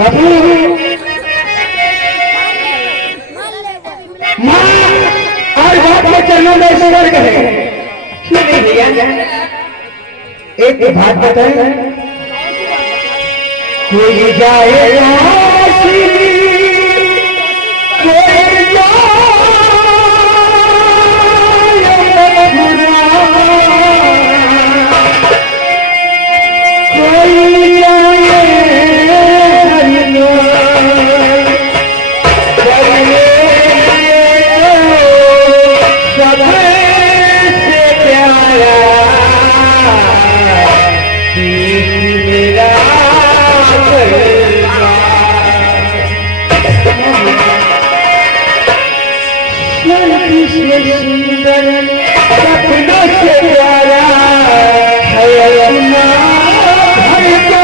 बाबू माँ और बाप के चरणों में स्वर्ग है। नहीं भैया एक बात बताएं, कोई जाएगा कोई सुंदर सपनों से प्यारा है अपना घर का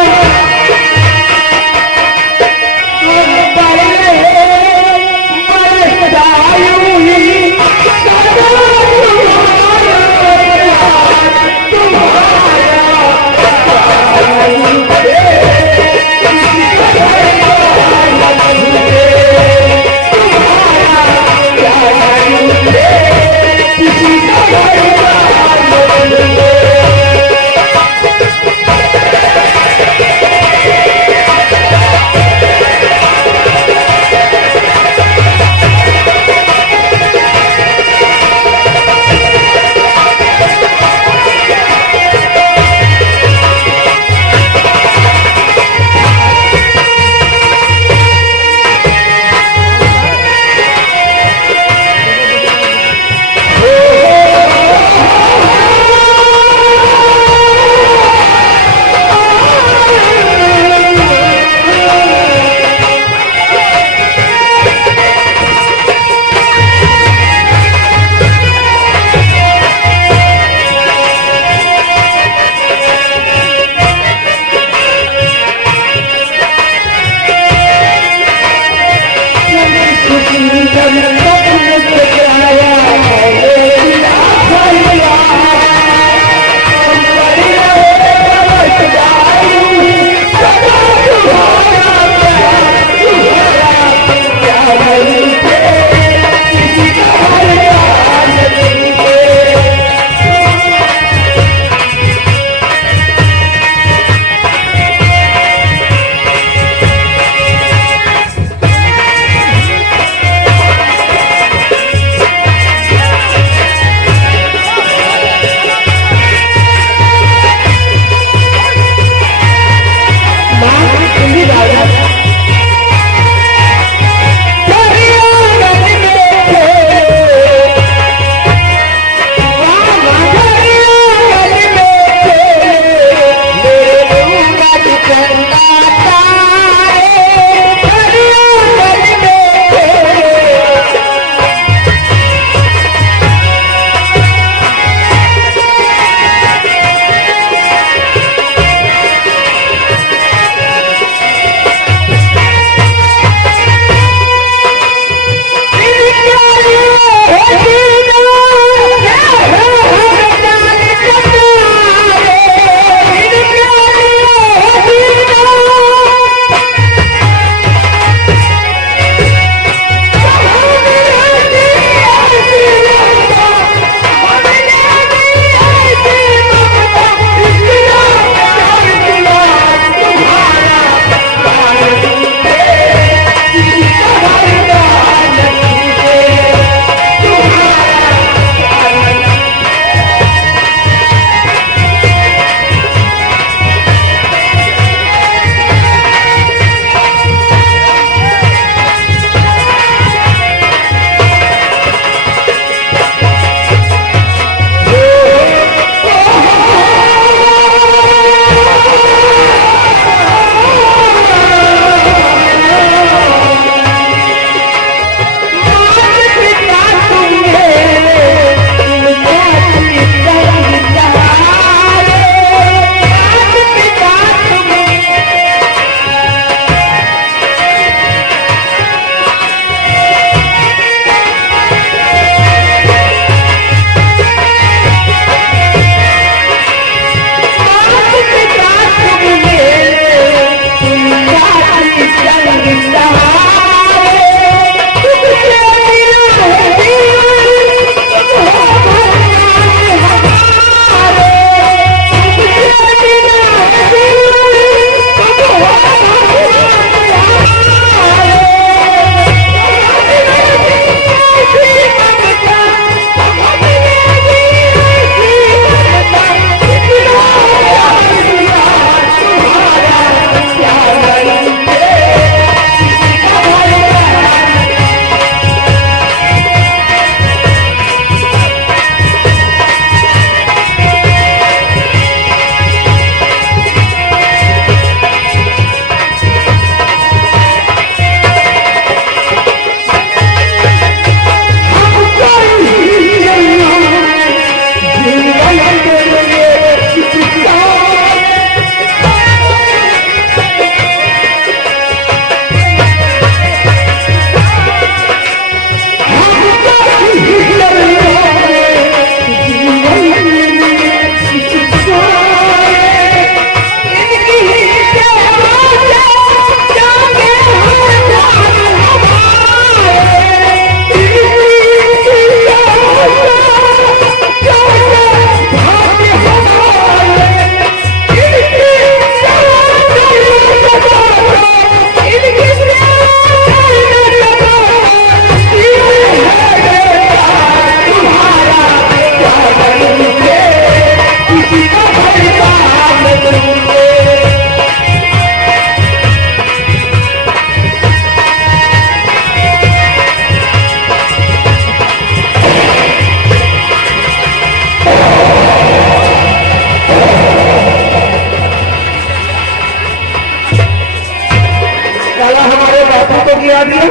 को गिरा दिया।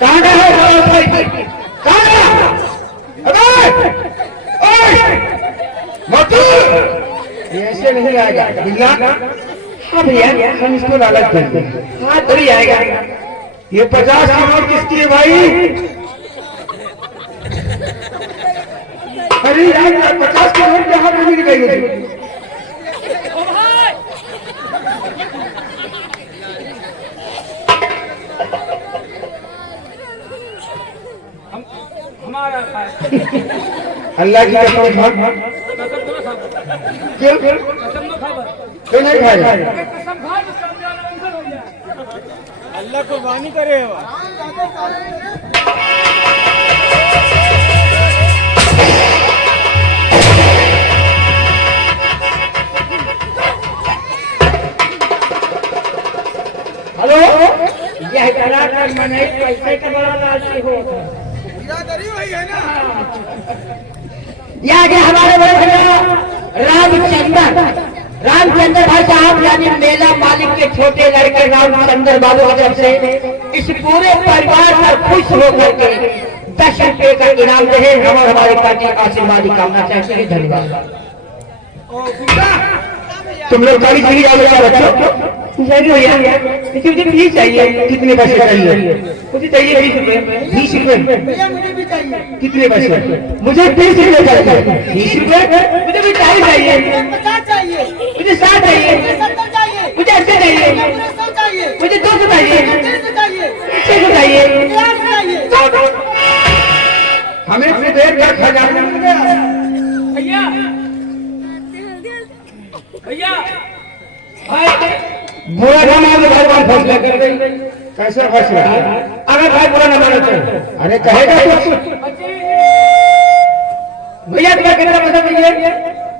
कहाँ गए हो भाई? कहाँ गया? मथुर ऐसे नहीं आएगा बिल्ला। हाँ भैया हम इसको लालच देंगे। हाँ थोड़ी आएगा। ये 50 की नोट किसकी है भाई? अरे यार 50 की नोट यहाँ पे मिल गई मुझे। अल्लाह की कसम क्यों क्यों नहीं खाएगा? अल्लाह कुर्बानी करे। हेलो यह कलाकार मने पैसे का बड़ा लालची हो है ना। यहाँ के हमारे बड़े भैया रामचंद्र भाई साहब यानी मेला मालिक के छोटे लड़के रामचंद्र बाबू वजह से इस पूरे परिवार पर खुश होकर के 10 रुपए का इनाम दे हम हमारे पार्टी आशीर्वाद कामना चाहते हैं। धन्यवाद। तुम लोग गाड़ी चली जाओ बच्चों। मुझे फीस चाहिए। कितने पैसे चाहिए? मुझे चाहिए 20 रुपए। 20 रुपए मुझे भी चाहिए। कितने पैसे? मुझे 30 रुपए चाहिए। 20 रुपए मुझे भी चाहिए। 50 चाहिए। मुझे 60 चाहिए। 70 चाहिए। मुझे 80 चाहिए। 100 चाहिए। मुझे 200 चाहिए। 300 चाहिए। 600 चाहिए। 50 चाहिए। हमें देर का खजाना मिल गया। भैया भैया बुरा न मानो भाई फैसला कर गई। कैसे फैसला? अगर भाई बुरा न मानो तो अरे कहेगा कुछ। भैया तुम्हें कितना पैसा चाहिए?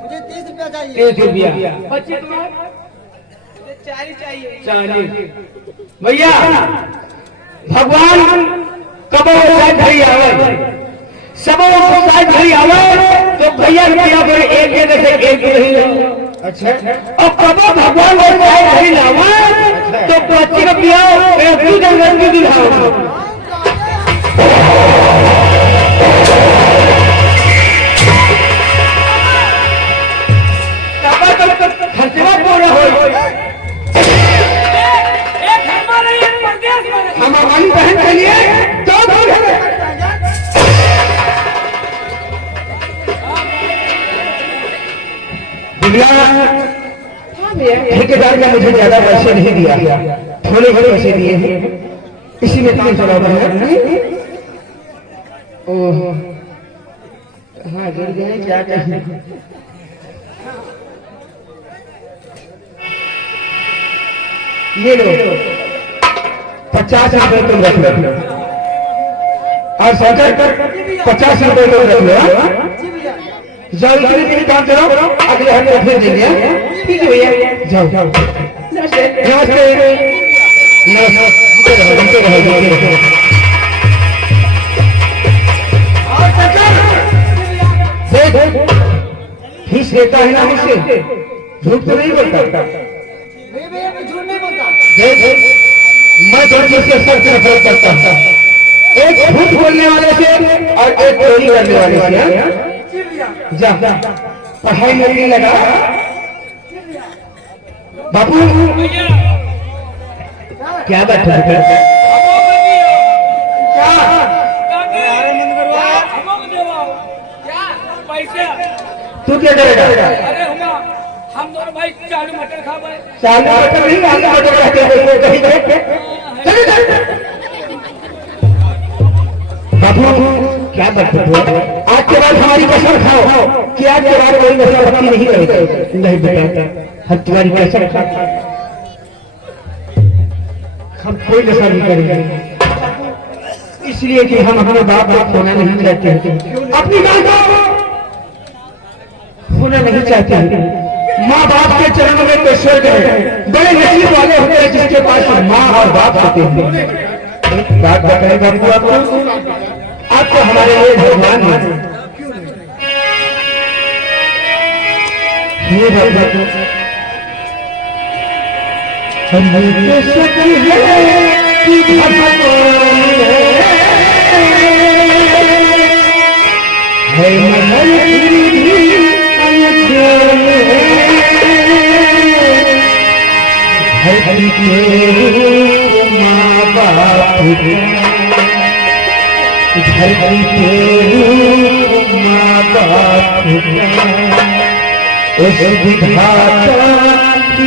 मुझे 30 रुपया चाहिए। 30 रुपया। बच्चे तुम्हें 40 चाहिए। 40। भैया भगवान कब घड़ी आवे सब घड़ी आवे तो भैया रुपया पर एक जगह से एक नहीं। अच्छा और कब भगवान घड़ी लावा तो 25 रुपया एक जगह की दिखाओ। खर्चवा पूरा हो हम हमारी बहन के लिए दो ठेकेदार ने मुझे ज्यादा पैसे नहीं दिया, थोड़े थोड़े पैसे दिए हैं, इसी में काम चला रहा है। ओह हाँ जुड़ गए क्या कहें। ये लो 50 रुपए तुम रख लो और सरकार 50 रुपए तुम रख लो। जाओ इतने काम करो, अगले हफ्ते फिर देंगे। ठीक है भैया जाओ जाओ। नमस्ते नमस्ते फीस लेता है ना मुझसे, झूठ तो नहीं बोलता। झूठ नहीं बोलता। मैं दोनों से सख्त नफरत करता हूँ, एक झूठ बोलने वाले से और एक चोरी करने वाले से। जा पढ़ाई में नहीं लगा बाबू। क्या बात है? तू क्या करेगा? हम दोनों भाई चालू मटर खा पाए। चालू मटर नहीं, आलू मटर खाते हैं कहीं बाबू। क्या बात है? आज के बाद हमारी कसम खाओ कि आज के बाद कोई नशा भक्ति नहीं करेगा। नहीं बेटा हम तुम्हारी कसम खाओ, हम कोई नशा नहीं करेंगे, इसलिए कि हम अपने बाप को खोना नहीं चाहते, अपनी माँ को खोना नहीं चाहते। माँ बाप के चरणों में तो स्वर्ग है, बड़े नसीब वाले होते हैं जिसके पास माँ और बाप होते हैं। बात बताए बाबू आप तो हमारे लिए भगवान हैं। ये भगवान उस विधाता की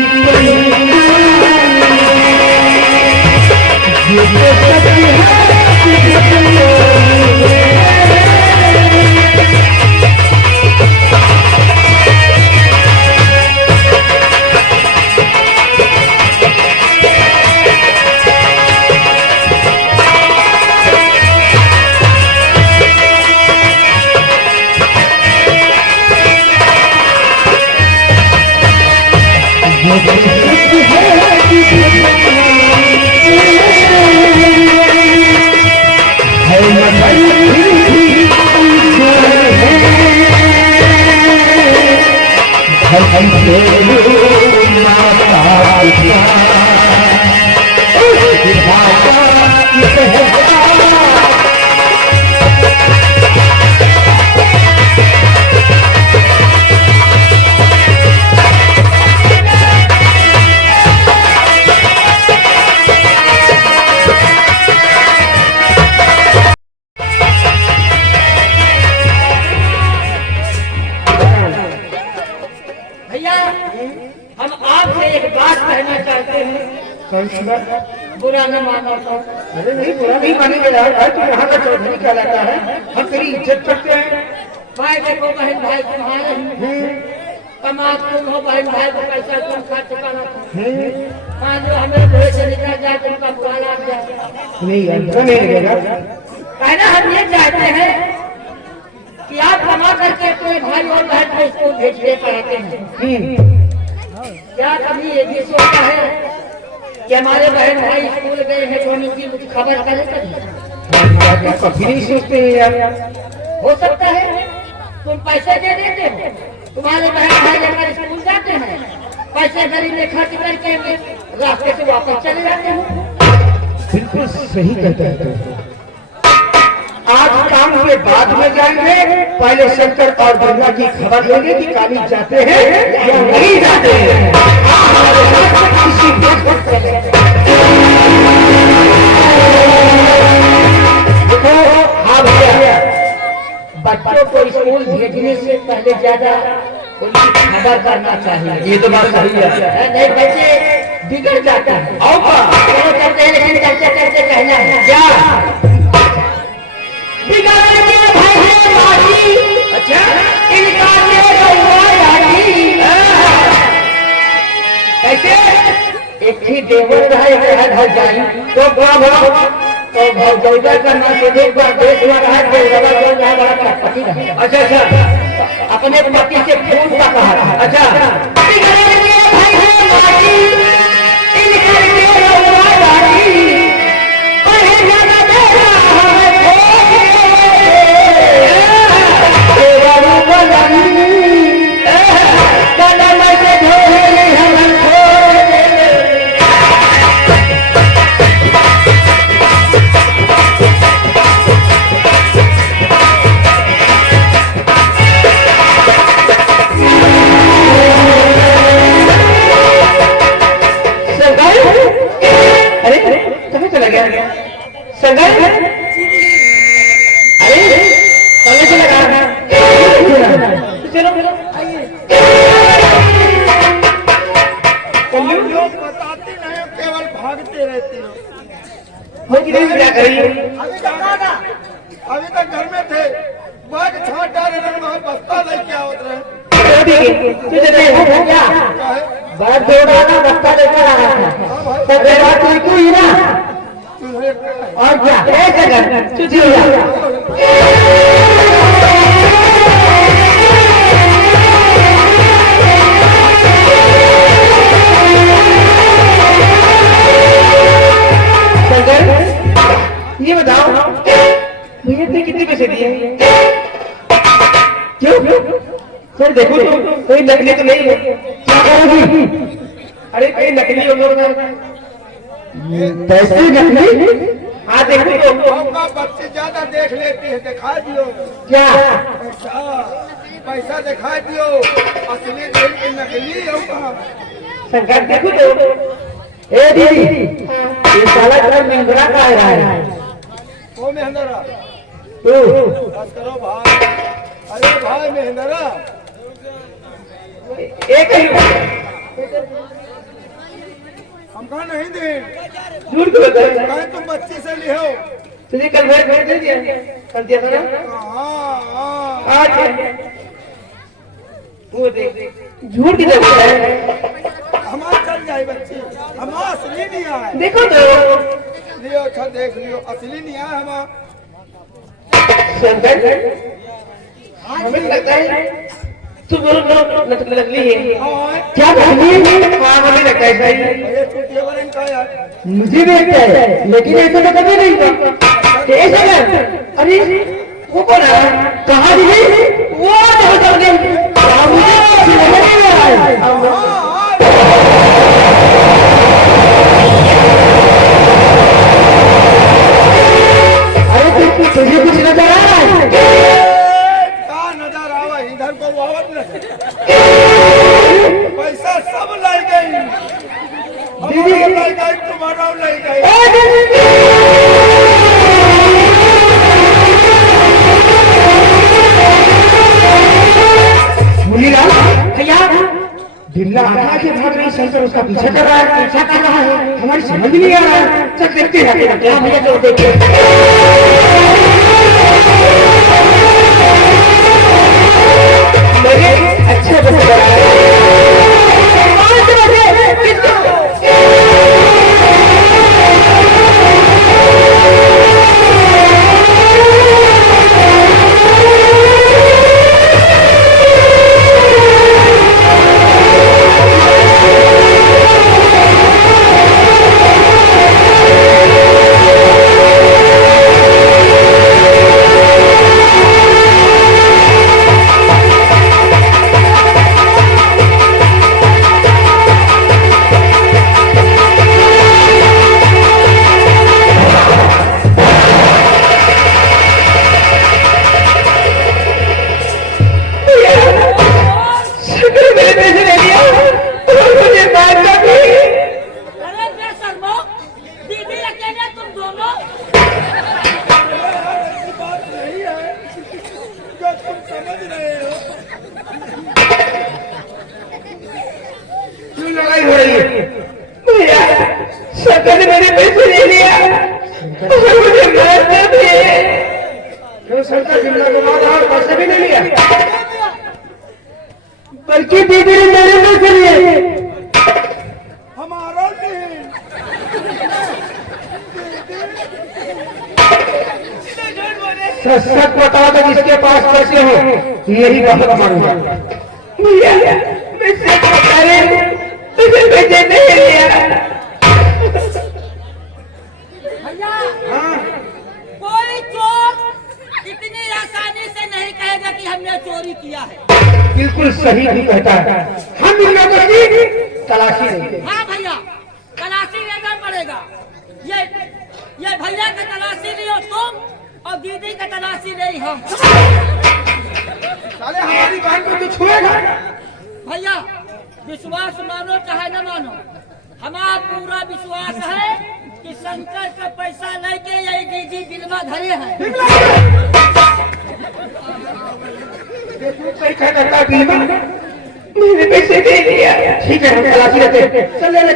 भैया हम आपसे एक बात कहना चाहते हैं, बुरा न मानो तो। अरे नहीं, बुरा नहीं मानेंगे यार। तू यहाँ का चौधरी कहलाता है, हम तेरी इज्जत करते हैं। भाई देखो बहन भाई तुम्हारे कमा तुम हो, बहन भाई को पैसा तुम खा चुकाना था। मान लो हमें भेज निकल जाए तुमका बुरा लग जाए। नहीं ऐसा नहीं लगेगा। कहना हम ये चाहते हैं कि आप कमा करके अपने भाई और बहन को स्कूल भेजने पड़ाते हैं। क्या कभी ये भी सोचा है कि हमारे बहन भाई स्कूल गए हैं तो उनकी कुछ खबर करे कभी? कभी नहीं सोचते हैं यार। हो सकता है तुम पैसे दे देते हो, तुम्हारे बहन भाई अगर स्कूल जाते हैं, पैसे गरीब ने खर्च करके रास्ते से वापस चले जाते हैं। बिल्कुल सही कहता है। आज काम के बाद में जाएंगे, पहले शंकर और दुर्गा की खबर लेंगे कि काली जाते हैं या नहीं जाते हैं। देखो हाँ भैया, बच्चों को स्कूल भेजने से पहले ज्यादा उनकी खबर करना चाहिए। ये तो बात सही है। नहीं बच्चे बिगड़ जाते हैं। चलो करते हैं, लेकिन करते करते कहना है क्या बिगाड़ के भाई है बाजी। अच्छा इनका ये बाजी कैसे एक ही देवर रहे घर जाई तो भौजौजा करना से एक बार देश में रहा के रवा जो है बड़ा पति रहे। अच्छा अच्छा अपने पति से खून का कहा। अच्छा बिगाड़ के भाई है बाजी इनका ये बाजी पहले ज्यादा देना अभी तक घर में थे, बाग छाट डाल रहे वहाँ बस्ता लेके आओ रहे। बात जोड़ाना बस्ता लेकर आ रहा था तो बात तू ही ना और क्या एक जगह तुझे ये बताओ भैया ने कितने पैसे दिए? क्यों सर देखो तो कोई नकली तो नहीं है। क्या करोगी? अरे कहीं नकली हो लोग पैसे नकली? हाँ देखो तो आपका बच्चे ज्यादा देख लेते हैं, दिखा दियो क्या पैसा दिखा दियो, असली देख के नकली होगा। शंकर देखो तो ए दीदी ये साला घर में अंदरा का आ रहा है वो मेहंदरा तू बात करो भाई। अरे भाई मेहंदरा एक ही हम कहा नहीं दे, झूठ बोल रहे हैं कहे तुम बच्ची से लियो। तुझे कल भेज दे दिया कर दिया था ना हाँ आज वो देख झूठ की जरूरत है हमारा चल जाए बच्ची, हमारा असली नहीं आया। देखो तो लियो अच्छा देख लियो, असली नहीं आया हमारा। शंकर हमें लगता है तू बोलो नकली है हाँ क्या नकली है? हाँ मुझे लगता है सही ये छुट्टी वाले इनका यार मुझे भी लगता है लेकिन ऐसा तो कभी नहीं हुआ ऐसा कर अरे वो कौन है कहाँ दीदी वो देखो मुझे समझ नहीं आ रहा है तुझे कुछ नजर आ रहा है का नजर आवा इधर को आवत नहीं। पैसा सब ले गई, दीदी ले गई, तुम्हारा ले गई। मुनीलाल भैया बिल्ला आटा के भाग रही शंकर उसका पीछा कर रहा है पीछा कर रहा है हमारी समझ नहीं आ रहा है चल देखते हैं क्या भैया चलो देखते लगे अच्छा बस लड़ाई हो रही है भैया शंकर ने मेरे पैसे ले लिया और मुझे मारते थे क्यों शंकर जिंदा को मारा और पैसे भी नहीं लिया बल्कि दीदी ने मेरे पैसे लिए हमारा नहीं। सच बताओ तो जिसके पास पैसे हो यही गलत मारूंगा भैया मैं सच बता रही हूँ मुझे पैसे नहीं लिया भैया कोई चोर इतनी आसानी से नहीं कहेगा कि हमने चोरी किया है। बिल्कुल सही भी कहता है हम इन लोगों की तलाशी लेंगे हाँ भैया तलाशी लेना पड़ेगा। ये भैया का तलाशी लियो तुम और दीदी का तलाशी ले हम। साले हमारी बहन को तो छुएगा। भैया विश्वास मानो चाहे न मानो हमारा पूरा विश्वास है कि शंकर का पैसा लेके ये दीदी बिलवा धरे हैं। सही कहता है बीमा मैंने पैसे दे दिया ठीक है हम तलाशी लेते हैं चल ले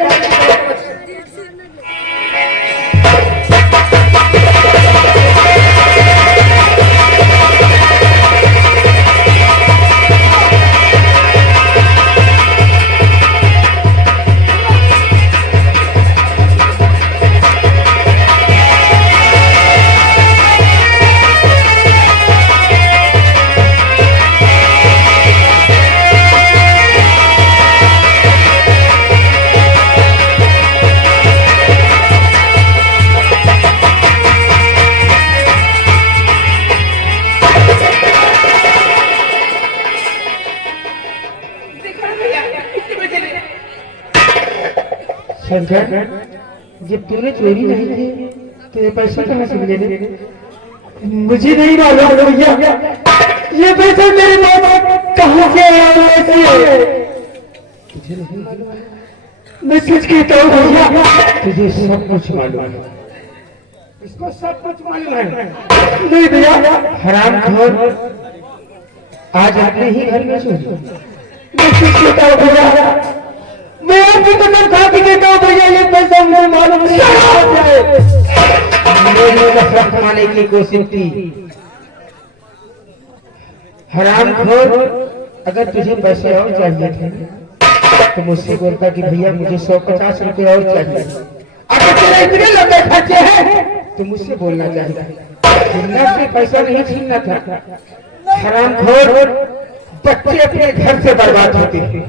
शंकर जब तूने चोरी नहीं की तो ये पैसे कहाँ से मिले? मुझे नहीं मालूम भैया, ये पैसे मेरे पास कहाँ से आए? तुझे नहीं मालूम? मैं सच कहता हूँ भैया, तुझे सब कुछ मालूम है। इसको सब कुछ मालूम है। नहीं भैया, हरामखोर, आज अपने ही घर में चोरी। मैं सच कहता हूँ भैया, मैं आपकी कसम खा के कहता हूँ भैया, ये पैसा मुझे मालूम नहीं है। मैंने नफरत माने की कोशिश की। हरामखोर, अगर तुझे पैसे और चाहिए थे तो मुझसे बोलता कि भैया मुझे 150 रुपए और चाहिए। अगर तेरे इतने लंबे खर्चे हैं तो मुझसे बोलना चाहिए। जिंदा से पैसा नहीं छीनना था। हरामखोर, बच्चे अपने घर से बर्बाद होते हैं।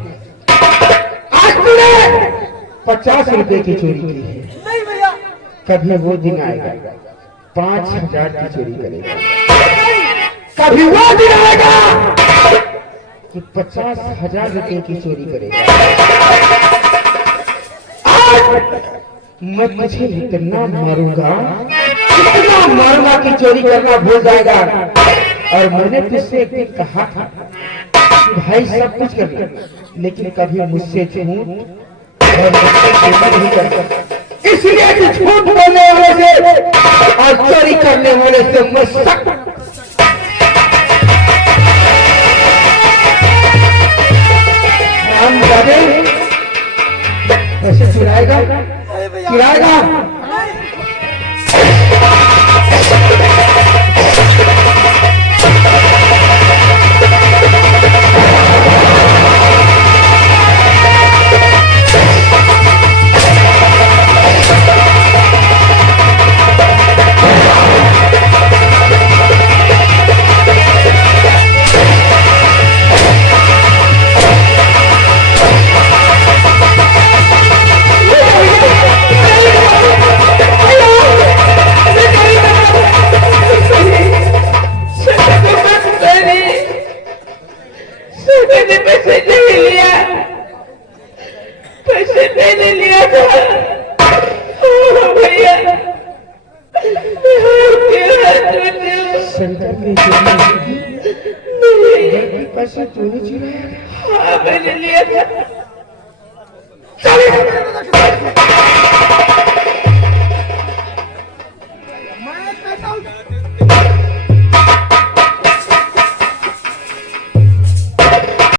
आज तूने 50 रुपए की चोरी की है। नहीं भैया, कभी वो दिन आएगा 5000 की चोरी करेगा। कभी वो दिन आएगा कि 50,000 रुपए की चोरी करेगा। आज मैं तुझे इतना मारूंगा कि चोरी करना भूल जाएगा। और मैंने तुझसे एक दिन कहा था कि भाई सब कुछ कर ले, लेकिन कभी मुझसे झूठ और मुझसे धोखा नहीं कर सकता। इसलिए कि झूठ बोलने वाले से और चोरी करने वाले से मैं सख्त हम जाने ऐसे चिढ़ाएगा। पैसे तूने चुराया? हाँ, मैंने लिया था। चल